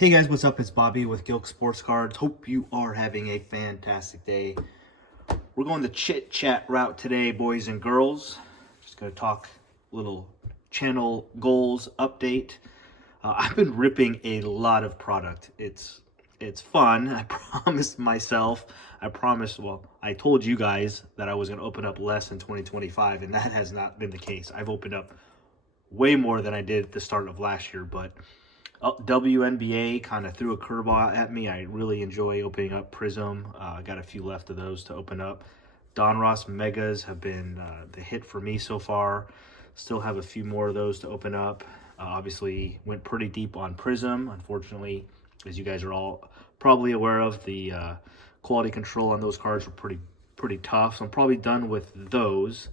Hey guys, what's up? It's Bobby with Gilk Sports Cards. Hope you are having a fantastic day. We're going the chit chat route today, boys and girls. Just gonna talk little channel goals update. I've been ripping a lot of product. It's fun. I promised myself. I told you guys that I was gonna open up less in 2025, and that has not been the case. I've opened up way more than I did at the start of last year, but WNBA kind of threw a curveball at me. I really enjoy opening up Prism. I got a few left of those to open up. Donruss Megas have been the hit for me so far. Still have a few more of those to open up. Obviously, went pretty deep on Prism. Unfortunately, as you guys are all probably aware of, the quality control on those cards were pretty tough. So I'm probably done with those.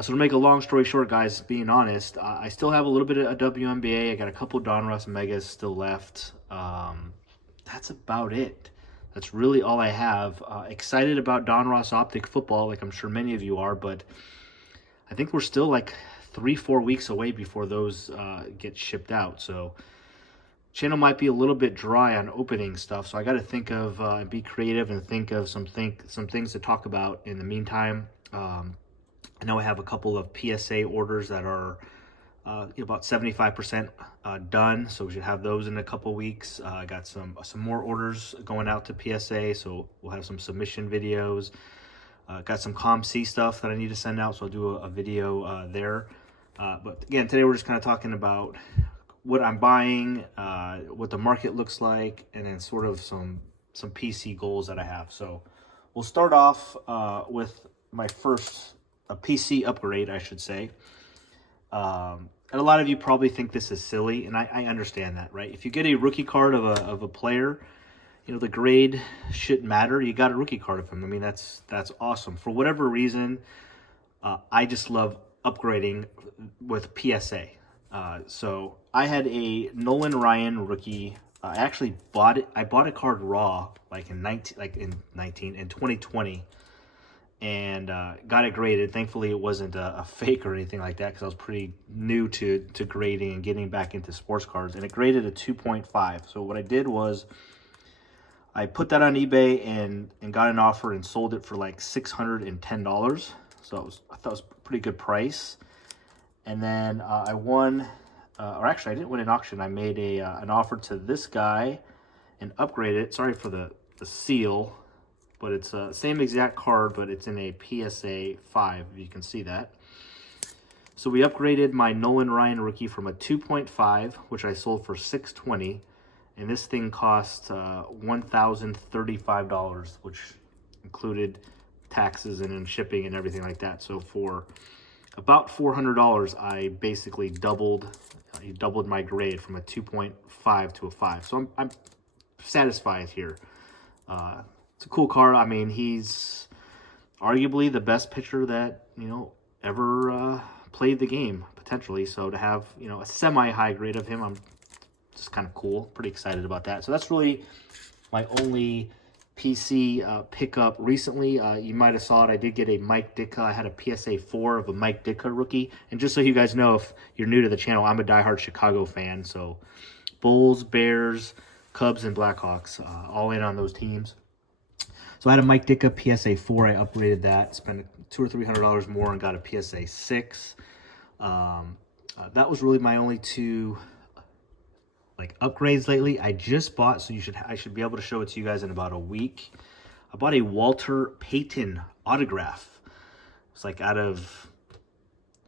So to make a long story short, guys, being honest, I still have a little bit of WNBA. I got a couple Donruss Megas still left. That's about it. That's really all I have. Excited about Donruss Optic football, like I'm sure many of you are, but I think we're still like 3-4 weeks away before those get shipped out. So channel might be a little bit dry on opening stuff. So I got to think of and be creative and think of some things to talk about in the meantime. I know I have a couple of PSA orders that are about 75% done, so we should have those in a couple weeks. I got some more orders going out to PSA, so we'll have some submission videos. Got some ComC stuff that I need to send out, so I'll do a video there. But again, today we're just kind of talking about what I'm buying, what the market looks like, and then sort of some PC goals that I have. So we'll start off with my first a PC upgrade, I should say. And a lot of you probably think this is silly, and I understand that, right? If you get a rookie card of a player, you know, the grade shouldn't matter. You got a rookie card of him. I mean, that's awesome. For whatever reason, I just love upgrading with PSA. So I had a Nolan Ryan rookie. I actually bought it. I bought a card raw like in 2020. And got it graded. Thankfully, it wasn't a fake or anything like that because I was pretty new to grading and getting back into sports cards. And it graded a 2.5. So what I did was I put that on eBay and got an offer and sold it for like $610. So I thought it was a pretty good price. And then I won, or actually I didn't win an auction. I made an offer to this guy and upgraded it. Sorry for the seal. But it's the same exact card, but it's in a PSA 5, if you can see that. So we upgraded my Nolan Ryan rookie from a 2.5, which I sold for $620, and this thing cost $1,035, which included taxes and then shipping and everything like that. So for about $400, I basically doubled my grade from a 2.5 to a 5. So I'm satisfied here. It's a cool card. I mean, he's arguably the best pitcher that, you know, ever played the game, potentially. So to have, you know, a semi-high grade of him, I'm just kind of cool. Pretty excited about that. So that's really my only PC pickup recently. You might have saw it. I did get a Mike Ditka. I had a PSA 4 of a Mike Ditka rookie. And just so you guys know, if you're new to the channel, I'm a diehard Chicago fan. So Bulls, Bears, Cubs, and Blackhawks, all in on those teams. So I had a Mike Ditka PSA 4. I upgraded that, spent $200 or $300 more, and got a PSA 6. That was really my only two like upgrades lately. I just bought, so I should be able to show it to you guys in about a week. I bought a Walter Payton autograph. It's like out of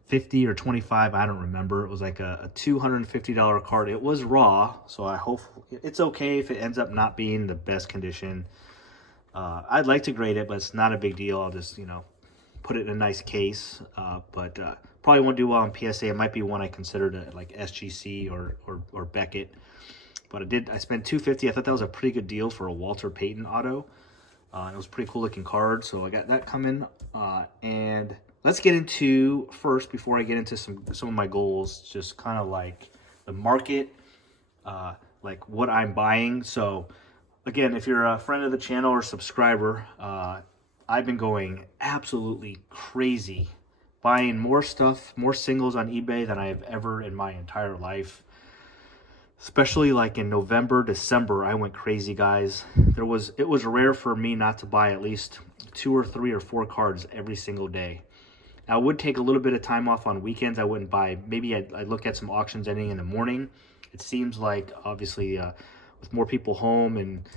50 or 25, I don't remember. It was like a $250 card. It was raw, so I hope it's okay if it ends up not being the best condition. I'd like to grade it, but it's not a big deal. I'll just, you know, put it in a nice case. But probably won't do well on PSA. It might be one I considered like SGC or Beckett. But I spent $250. I thought that was a pretty good deal for a Walter Payton auto. It was a pretty cool looking card, so I got that coming. And let's get into first, before I get into some of my goals, just kind of like the market, like what I'm buying. So again, if you're a friend of the channel or subscriber, I've been going absolutely crazy, buying more stuff, more singles on eBay than I have ever in my entire life. Especially like in November, December, I went crazy, guys. It was rare for me not to buy at least 2 or 3 or 4 cards every single day. I would take a little bit of time off on weekends. I wouldn't buy. Maybe I'd look at some auctions ending in the morning. It seems like, obviously, with more people home and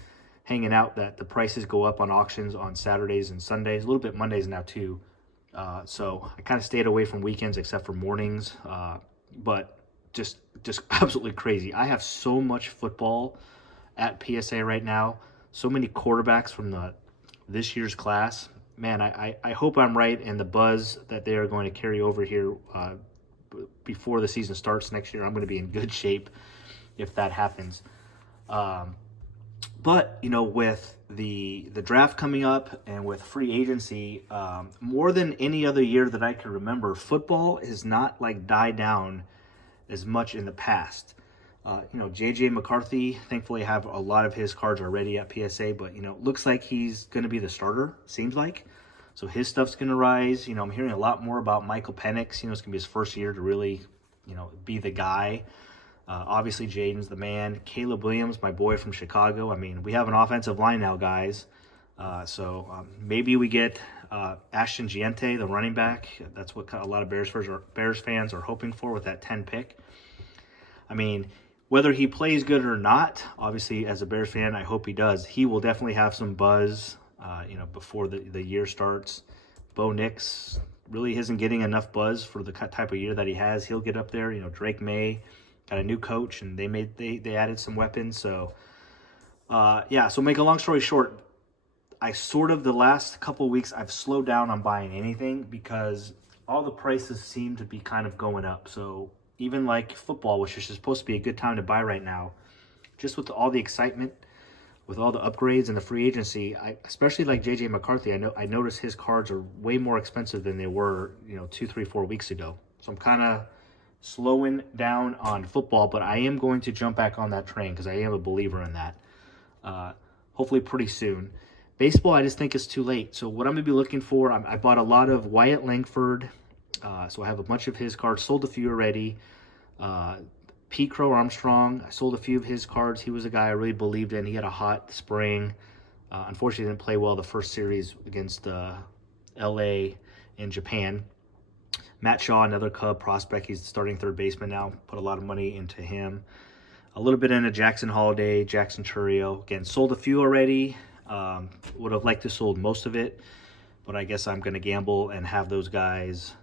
hanging out, that the prices go up on auctions on Saturdays and Sundays, a little bit Mondays now too. So I kind of stayed away from weekends except for mornings. But just absolutely crazy. I have so much football at PSA right now. So many quarterbacks from this year's class. Man, I hope I'm right in the buzz that they are going to carry over here before the season starts next year. I'm going to be in good shape if that happens. But, with the draft coming up and with free agency, more than any other year that I can remember, football has not like died down as much in the past. JJ McCarthy, thankfully, have a lot of his cards already at PSA, but looks like he's going to be the starter, seems like. So his stuff's going to rise. I'm hearing a lot more about Michael Penix. It's going to be his first year to really, be the guy. Obviously, Jaden's the man. Caleb Williams, my boy from Chicago. I mean, we have an offensive line now, guys. So maybe we get Ashton Giante, the running back. That's what a lot of Bears fans are hoping for with that 10 pick. I mean, whether he plays good or not, obviously, as a Bears fan, I hope he does. He will definitely have some buzz, before the year starts. Bo Nix really isn't getting enough buzz for the type of year that he has. He'll get up there. Drake May got a new coach, and they added some weapons. So, so make a long story short, the last couple weeks, I've slowed down on buying anything because all the prices seem to be kind of going up. So even like football, which is supposed to be a good time to buy right now, just with all the excitement, with all the upgrades and the free agency, especially like JJ McCarthy, I noticed his cards are way more expensive than they were, 2, 3, 4 weeks ago. So I'm kind of slowing down on football, but I am going to jump back on that train because I am a believer in that. Hopefully pretty soon. Baseball, I just think it's too late. So what I'm going to be looking for, I bought a lot of Wyatt Langford. So I have a bunch of his cards. Sold a few already. Pete Crow Armstrong, I sold a few of his cards. He was a guy I really believed in. He had a hot spring. Unfortunately, didn't play well the first series against LA and Japan. Matt Shaw, another Cub prospect. He's starting third baseman now. Put a lot of money into him. A little bit into Jackson Holiday, Jackson Churio. Again, sold a few already. Would have liked to sold most of it, but I guess I'm going to gamble and have those guys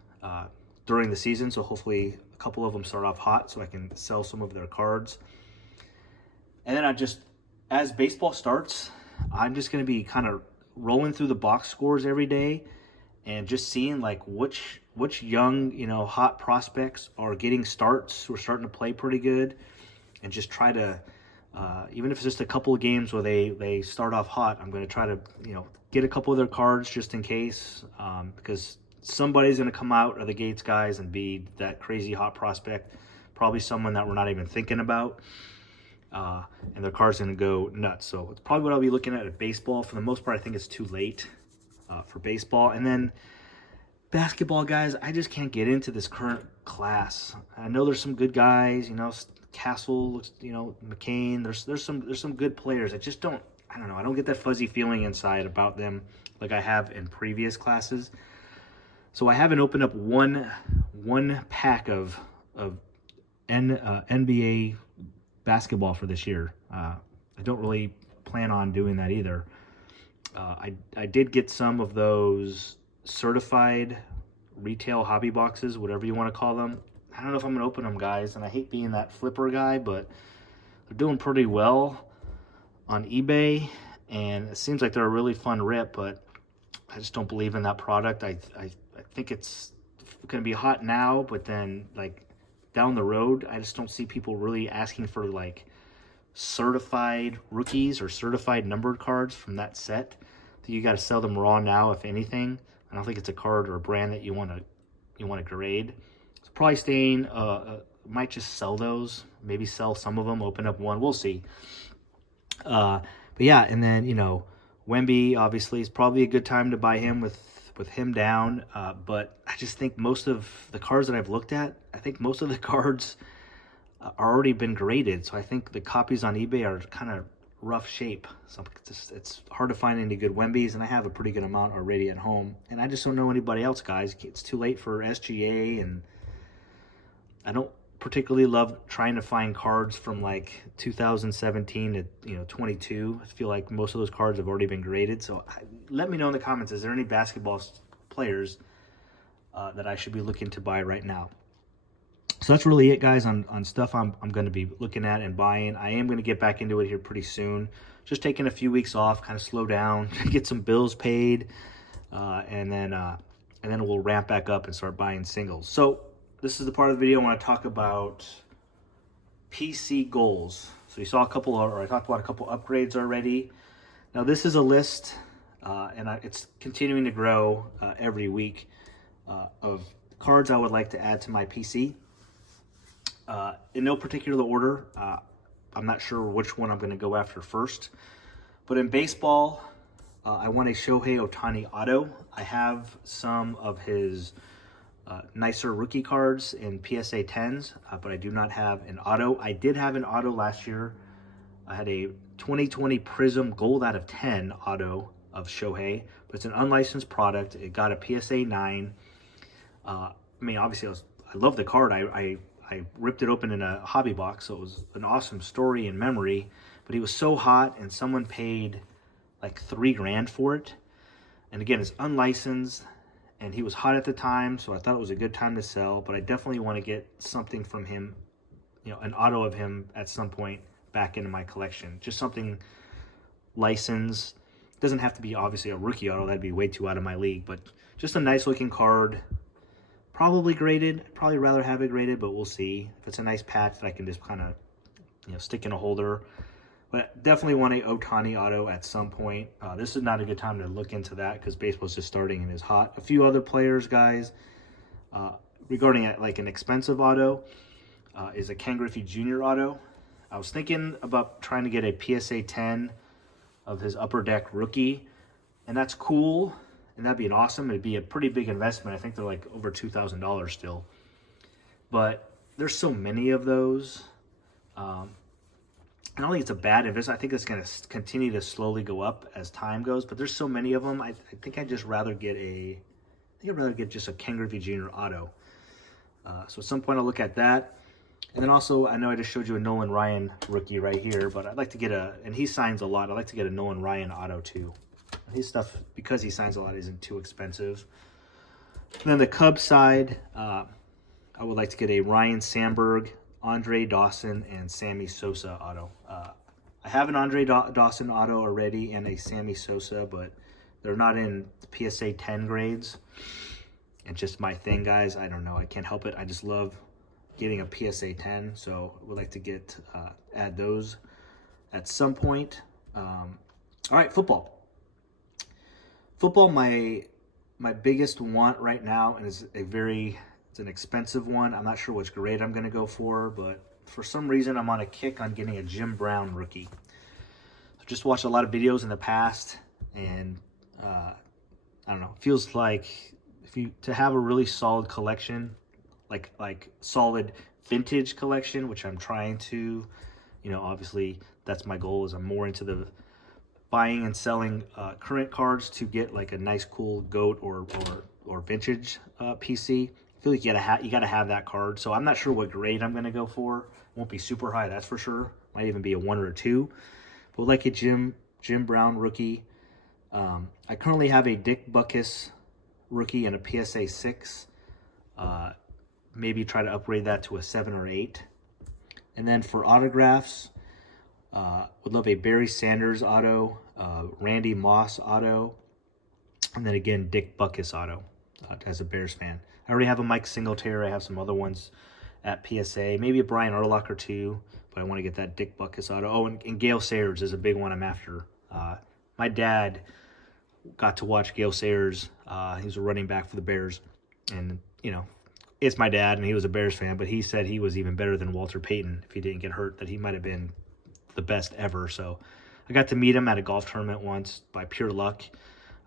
during the season. So hopefully a couple of them start off hot so I can sell some of their cards. And then as baseball starts, I'm just going to be kind of rolling through the box scores every day and just seeing like which young, hot prospects are getting starts, who are starting to play pretty good, and just try to, even if it's just a couple of games where they start off hot, I'm going to try to, get a couple of their cards just in case, because somebody's going to come out of the gates, guys, and be that crazy hot prospect, probably someone that we're not even thinking about, and their card's going to go nuts. So it's probably what I'll be looking at baseball. For the most part, I think it's too late for baseball. And then basketball, guys, I just can't get into this current class. I know there's some good guys, Castle, McCain. There's some good players. I don't know. I don't get that fuzzy feeling inside about them like I have in previous classes. So I haven't opened up one pack of NBA basketball for this year. I don't really plan on doing that either. I did get some of those certified retail hobby boxes, whatever you want to call them. I don't know if I'm going to open them, guys, and I hate being that flipper guy, but they're doing pretty well on eBay, and it seems like they're a really fun rip, but I just don't believe in that product. I think it's going to be hot now, but then, like, down the road, I just don't see people really asking for, like, certified rookies or certified numbered cards from that set. I think you got to sell them raw now, if anything. I don't think it's a card or a brand that you want to grade. So probably staying. Might just sell those. Maybe sell some of them. Open up one. We'll see. But yeah, and then Wemby obviously is probably a good time to buy him with him down. But I just think most of the cards that I've looked at, I think most of the cards are already been graded. So I think the copies on eBay are kind of rough shape. So it's hard to find any good Wembies, and I have a pretty good amount already at home. And I just don't know anybody else, guys. It's too late for SGA, and I don't particularly love trying to find cards from like 2017 to 22. I feel like most of those cards have already been graded. So let me know in the comments, is there any basketball players that I should be looking to buy right now? So that's really it, guys, on stuff I'm going to be looking at and buying. I am going to get back into it here pretty soon. Just taking a few weeks off, kind of slow down, get some bills paid, and then we'll ramp back up and start buying singles. So this is the part of the video I want to talk about PC goals. So you saw a couple, or I talked about a couple upgrades already. Now this is a list, and it's continuing to grow every week of cards I would like to add to my PC. In no particular order. I'm not sure which one I'm going to go after first. But in baseball, I want a Shohei Ohtani auto. I have some of his nicer rookie cards in PSA 10s, but I do not have an auto. I did have an auto last year. I had a 2020 Prism Gold out of 10 auto of Shohei, but it's an unlicensed product. It got a PSA 9. I mean, obviously, I love the card. I ripped it open in a hobby box, so it was an awesome story and memory, but he was so hot, and someone paid like $3 grand for it. And again, it's unlicensed, and he was hot at the time, so I thought it was a good time to sell, but I definitely want to get something from him, an auto of him at some point back into my collection. Just something licensed. Doesn't have to be obviously a rookie auto, that'd be way too out of my league, but just a nice looking card. Probably graded. I'd probably rather have it graded, but we'll see. If it's a nice patch that I can just kind of, stick in a holder. But definitely want a Ohtani auto at some point. This is not a good time to look into that because baseball's just starting and is hot. A few other players, guys, regarding like an expensive auto, is a Ken Griffey Jr. auto. I was thinking about trying to get a PSA 10 of his Upper Deck rookie, and that's cool. And that'd be an awesome. It'd be a pretty big investment. I think they're like over $2,000 still. But there's so many of those. I don't think it's a bad investment. I think it's going to continue to slowly go up as time goes. But there's so many of them. I think I'd just rather get just a Ken Griffey Jr. auto. So at some point I'll look at that. And then also, I know I just showed you a Nolan Ryan rookie right here, but I'd like to get and he signs a lot. I'd like to get a Nolan Ryan auto too. His stuff, because he signs a lot, isn't too expensive. And then the Cubs side, I would like to get a Ryan Sandberg, Andre Dawson, and Sammy Sosa auto. I have an Andre Dawson auto already and a Sammy Sosa, but they're not in the PSA 10 grades. It's just my thing, guys. I don't know. I can't help it. I just love getting a PSA 10, so I would like to add those at some point. All right, football. Football, my biggest want right now, and it's an expensive one. I'm not sure which grade I'm going to go for, but for some reason I'm on a kick on getting a Jim Brown rookie. I've just watched a lot of videos in the past, and I don't know. It feels like to have a really solid collection, like solid vintage collection, which I'm trying to, obviously that's my goal. Is I'm more into the buying and selling current cards to get like a nice cool GOAT or vintage PC. I feel like you gotta have that card. So I'm not sure what grade I'm gonna go for. Won't be super high, that's for sure. Might even be a 1 or a 2. But like a Jim Brown rookie. I currently have a Dick Butkus rookie and a PSA 6. Maybe try to upgrade that to a 7 or 8. And then for autographs, would love a Barry Sanders auto, Randy Moss auto, and then again Dick Butkus auto as a Bears fan. I already have a Mike Singletary. I have some other ones at PSA, maybe a Brian Urlacher too, but I want to get that Dick Butkus auto. Oh, and Gale Sayers is a big one I'm after. My dad got to watch Gale Sayers. He was a running back for the Bears, and it's my dad, and he was a Bears fan, but he said he was even better than Walter Payton if he didn't get hurt, that he might have been the best ever. So I got to meet him at a golf tournament once by pure luck.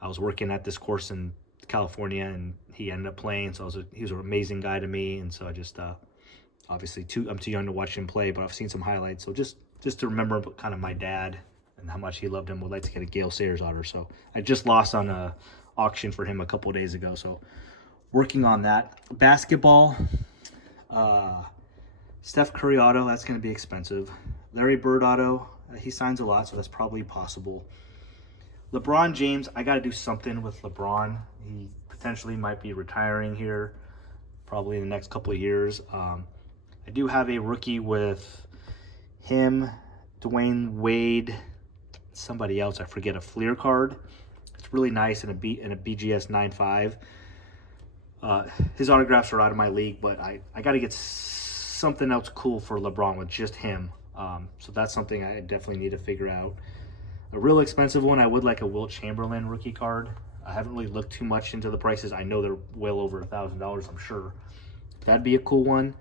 I was working at this course in California, and he ended up playing, so he was an amazing guy to me, and so I just Obviously, I'm too young to watch him play, but I've seen some highlights. So just to remember kind of my dad and how much he loved him, would like to get a Gale Sayers auto. So I just lost on a auction for him a couple days ago. So working on that. Basketball, Steph Curry auto, that's going to be expensive. Larry Bird auto, he signs a lot, so that's probably possible. LeBron James, I got to do something with LeBron. He potentially might be retiring here probably in the next couple of years. I do have a rookie with him, Dwayne Wade, somebody else, I forget, a Fleer card. It's really nice in a BGS 9.5. His autographs are out of my league, but I got to get something else cool for LeBron with just him. So that's something I definitely need to figure out. A real expensive one, I would like a Wilt Chamberlain rookie card. I haven't really looked too much into the prices. I know they're well over $1,000, I'm sure. That'd be a cool one.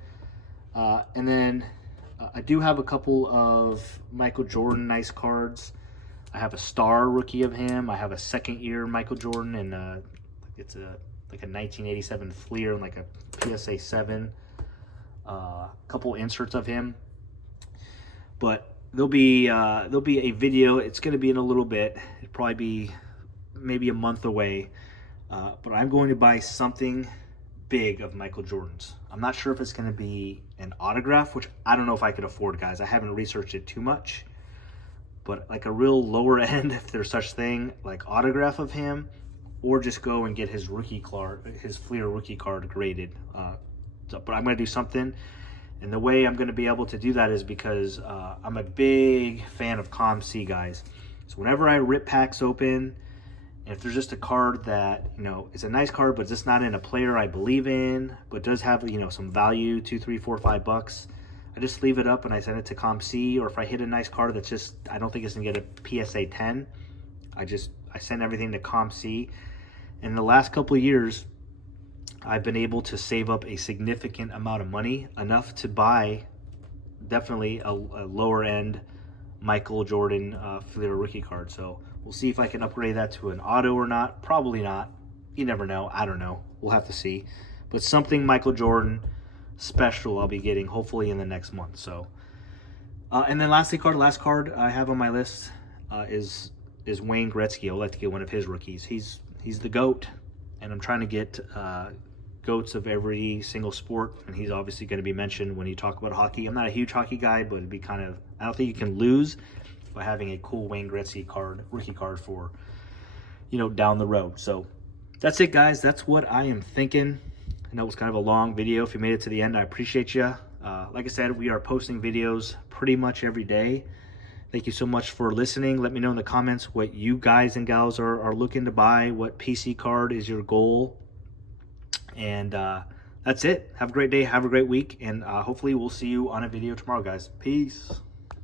And then I do have a couple of Michael Jordan nice cards. I have a star rookie of him. I have a second year Michael Jordan, and it's like a 1987 Fleer and like a PSA 7. A couple inserts of him. But there'll be a video. It's going to be in a little bit. It'll probably be maybe a month away. But I'm going to buy something big of Michael Jordan's. I'm not sure if it's going to be an autograph, which I don't know if I could afford, guys. I haven't researched it too much. But like a real lower end, if there's such thing, like autograph of him, or just go and get his rookie card, his Fleer rookie card graded. But I'm going to do something. And the way I'm going to be able to do that is because I'm a big fan of COMC, guys. So whenever I rip packs open, and if there's just a card that, you know, it's a nice card, but it's just not in a player I believe in, but does have, you know, some value, $2, $3, $4, $5, I just leave it up and I send it to COMC. Or if I hit a nice card that's just, I don't think it's going to get a PSA 10, I send everything to COMC. In the last couple of years, I've been able to save up a significant amount of money, enough to buy definitely a lower end Michael Jordan Fleer rookie card. So we'll see if I can upgrade that to an auto or not. Probably not. You never know. I don't know. We'll have to see. But something Michael Jordan special I'll be getting hopefully in the next month. So, and then last card I have on my list is Wayne Gretzky. I would like to get one of his rookies. He's the GOAT, and I'm trying to get GOATs of every single sport, and he's obviously going to be mentioned when you talk about hockey. I'm not a huge hockey guy, but it'd be kind of, I don't think you can lose by having a cool Wayne Gretzky card, rookie card for, you know, down the road. So that's it, guys. That's what I am thinking. I know it was kind of a long video. If you made it to the end, I appreciate you. Like I said, we are posting videos pretty much every day. Thank you so much for listening. Let me know in the comments what you guys and gals are looking to buy. What PC card is your goal? And that's it. Have a great day. Have a great week. And hopefully we'll see you on a video tomorrow, guys. Peace.